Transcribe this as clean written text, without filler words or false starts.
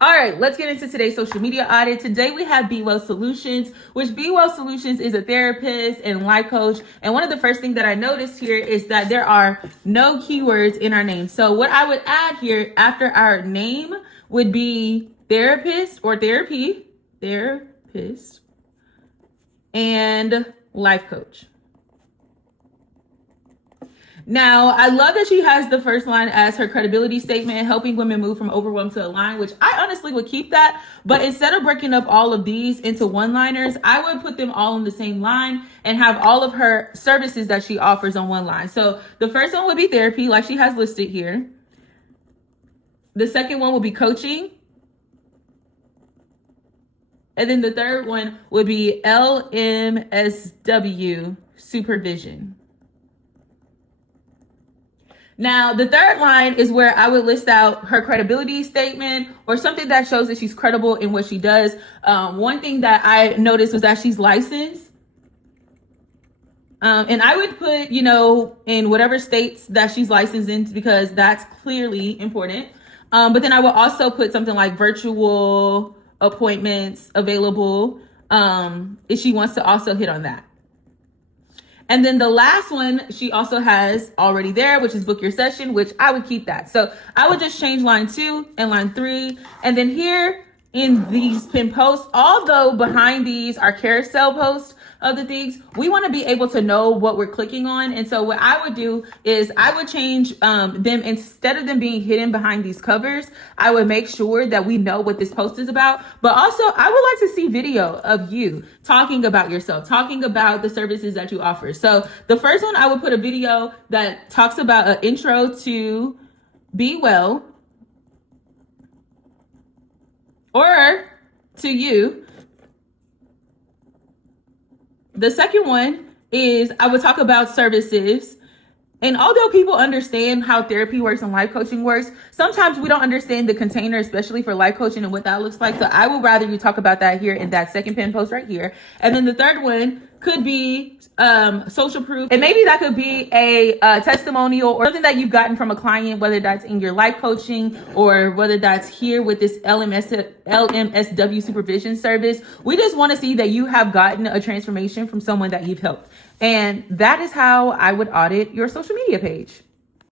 All right, let's get into today's social media audit. Today we have Be Well Solutions, which Be Well Solutions is a therapist and life coach. And one of the first things that I noticed here is that there are no keywords in our name. So what I would add here after our name would be therapist or therapy, therapist, and life coach. Now, I love that she has the first line as her credibility statement, helping women move from overwhelmed to aligned, which I honestly would keep that. But instead of breaking up all of these into one-liners, I would put them all in the same line and have all of her services that she offers on one line. So the first one would be therapy, like she has listed here. The second one would be coaching. And then the third one would be LMSW, supervision. Now, the third line is where I would list out her credibility statement or something that shows that she's credible in what she does. One thing that I noticed was that she's licensed. And I would put, in whatever states that she's licensed in, because that's clearly important. But then I will also put something like virtual appointments available if she wants to also hit on that. And then the last one she also has already there, which is book your session, which I would keep that. So I would just change line 2 and line 3. And then here in these pinned posts, although behind these are carousel posts of the things, we want to be able to know what we're clicking on. And so what I would do is I would change them, instead of them being hidden behind these covers, I would make sure that we know what this post is about. But also I would like to see video of you talking about yourself, talking about the services that you offer. So the first one, I would put a video that talks about an intro to Be Well or to you. The second one is I would talk about services. And although people understand how therapy works and life coaching works, sometimes we don't understand the container, especially for life coaching and what that looks like. So I would rather you talk about that here in that second pin post right here. And then the third one could be social proof. And maybe that could be a testimonial or something that you've gotten from a client, whether that's in your life coaching or whether that's here with this LMSW supervision service. We just want to see that you have gotten a transformation from someone that you've helped. And that is how I would audit your social media page.